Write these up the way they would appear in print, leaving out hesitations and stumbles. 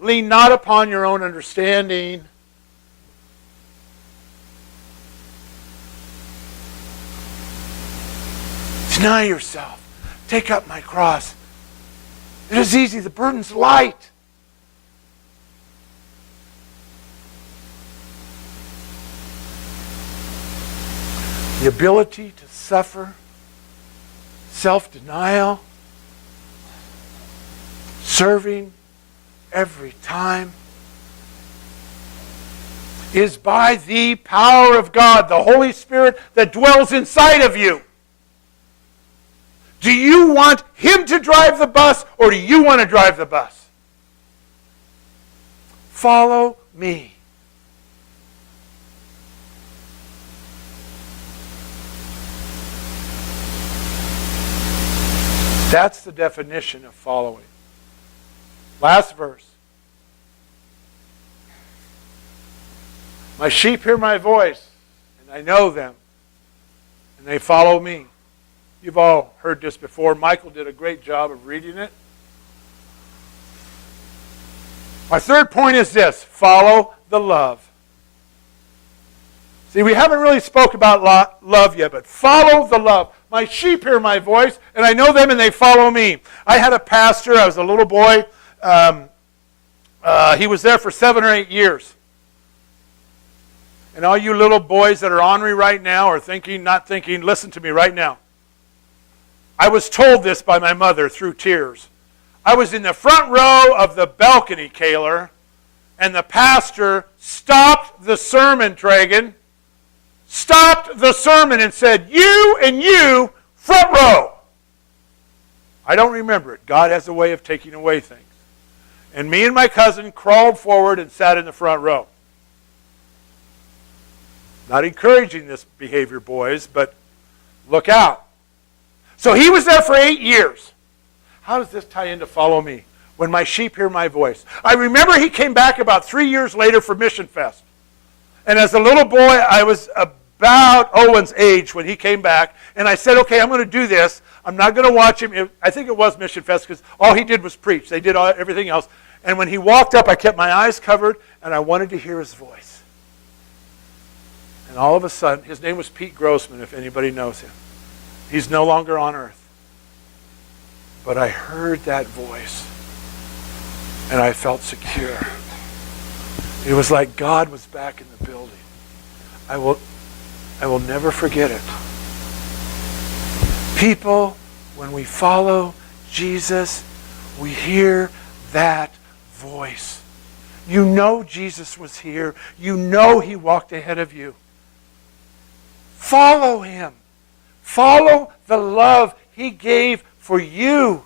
Lean not upon your own understanding. Deny yourself. Take up my cross. It is easy. The burden's light. The ability to suffer, self-denial, serving every time is by the power of God, the Holy Spirit that dwells inside of you. Do you want Him to drive the bus, or do you want to drive the bus? Follow me. That's the definition of following. Last verse. My sheep hear my voice, and I know them, and they follow me. You've all heard this before. Michael did a great job of reading it. My third point is this: follow the love. See, we haven't really spoke about love yet, but follow the love. My sheep hear my voice, and I know them, and they follow me. I had a pastor. I was a little boy. He was there for 7 or 8 years. And all you little boys that are ornery right now, or thinking, not thinking, listen to me right now. I was told this by my mother through tears. I was in the front row of the balcony, Kaler, and the pastor stopped the sermon, Tragan, stopped the sermon and said, you and you, front row. I don't remember it. God has a way of taking away things. And me and my cousin crawled forward and sat in the front row. Not encouraging this behavior, boys, but look out. So he was there for 8 years. How does this tie into follow me? When my sheep hear my voice. I remember he came back about 3 years later for Mission Fest. And as a little boy, I was about Owen's age when he came back. And I said, okay, I'm going to do this. I'm not going to watch him. I think it was Mission Fest because all he did was preach. They did everything else. And when he walked up, I kept my eyes covered, and I wanted to hear his voice. And all of a sudden, his name was Pete Grossman, if anybody knows him. He's no longer on earth. But I heard that voice, and I felt secure. It was like God was back in the building. I will never forget it. People, when we follow Jesus, we hear that voice. You know Jesus was here. You know He walked ahead of you. Follow Him. Follow the love He gave for you.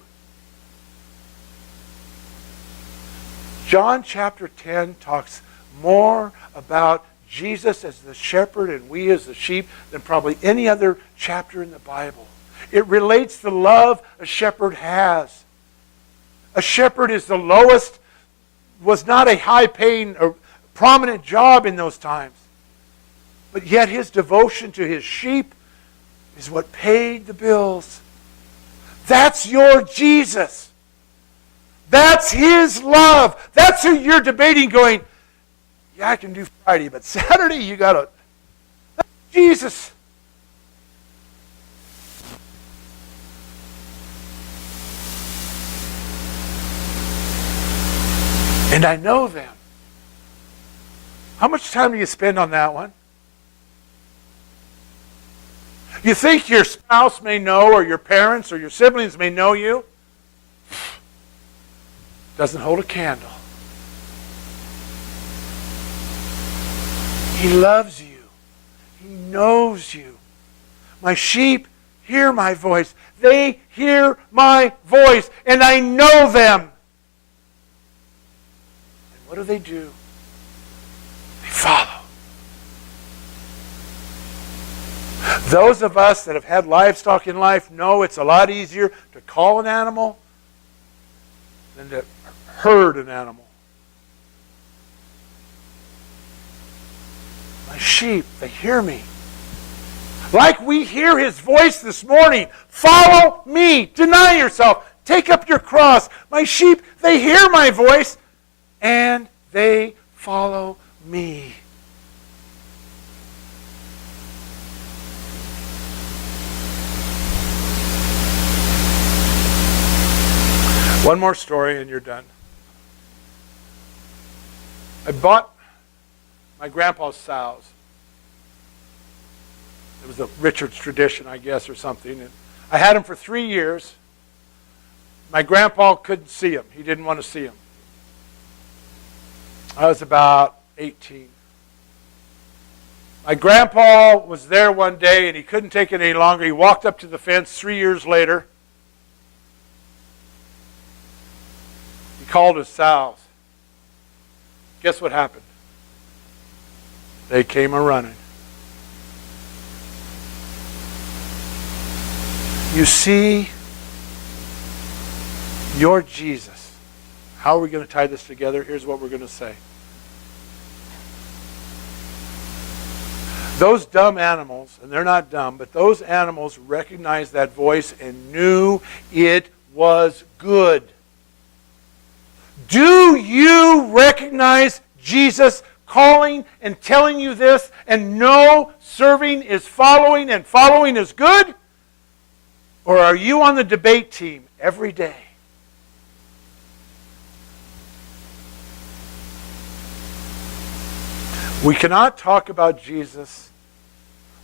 John chapter 10 talks more about Jesus as the shepherd and we as the sheep than probably any other chapter in the Bible. It relates the love a shepherd has. A shepherd is the lowest, was not a high-paying or prominent job in those times. But yet his devotion to his sheep is what paid the bills. That's your Jesus. That's His love. That's who you're debating going, yeah, I can do Friday, but Saturday you got to... That's Jesus. And I know them. How much time do you spend on that one? You think your spouse may know, or your parents or your siblings may know you? Doesn't hold a candle. He loves you. He knows you. My sheep hear my voice. They hear my voice, and I know them. And what do? They follow. Those of us that have had livestock in life know it's a lot easier to call an animal than to herd an animal. My sheep, they hear me. Like we hear His voice this morning. Follow me. Deny yourself. Take up your cross. My sheep, they hear my voice, and they follow me. One more story and you're done. I bought my grandpa's sows. It was a Richard's tradition, I guess, or something. And I had them for 3 years. My grandpa couldn't see them. He didn't want to see them. I was about 18. My grandpa was there one day and he couldn't take it any longer. He walked up to the fence 3 years later. He called his sows. Guess what happened? They came a-running. You see, you're Jesus. How are we going to tie this together? Here's what we're going to say. Those dumb animals, and they're not dumb, but those animals recognized that voice and knew it was good. Do you recognize Jesus calling and telling you this and know serving is following and following is good? Or are you on the debate team every day? We cannot talk about Jesus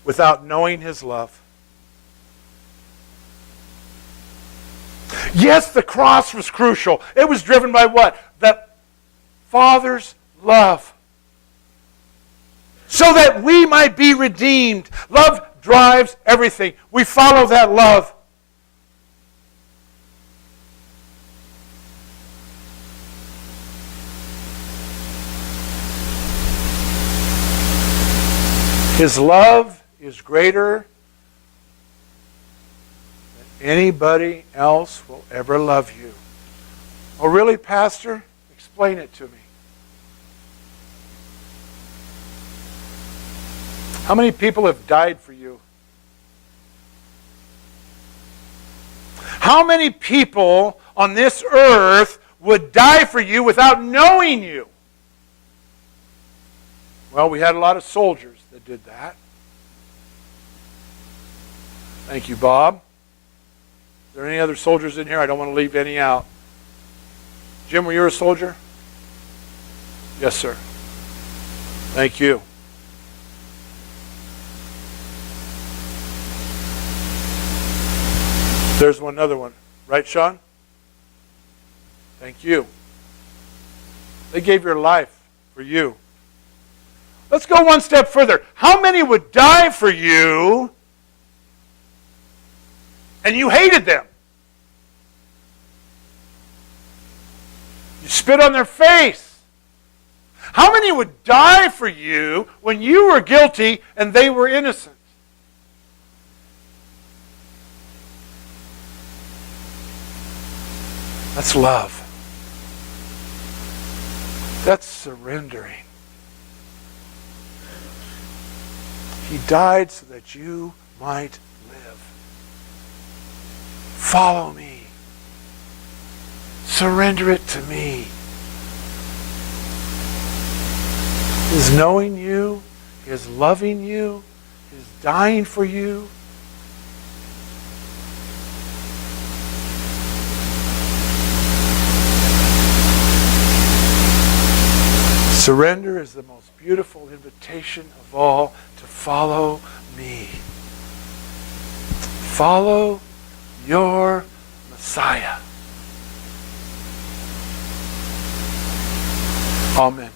without knowing his love. Yes, the cross was crucial. It was driven by what? The Father's love. So that we might be redeemed. Love drives everything. We follow that love. His love is greater than anybody else will ever love you. Oh, really, Pastor? Explain it to me. How many people have died for you? How many people on this earth would die for you without knowing you? Well, we had a lot of soldiers that did that. Thank you, Bob. Is there any other soldiers in here? I don't want to leave any out. Jim, were you a soldier? Yes, sir. Thank you. There's another one. Right, Sean? Thank you. They gave your life for you. Let's go one step further. How many would die for you and you hated them? You spit on their face. How many would die for you when you were guilty and they were innocent? That's love. That's surrendering. He died so that you might live. Follow me. Surrender it to me. His knowing you, His loving you, His dying for you. Surrender is the most beautiful invitation of all to follow me. Follow your Messiah. Amen.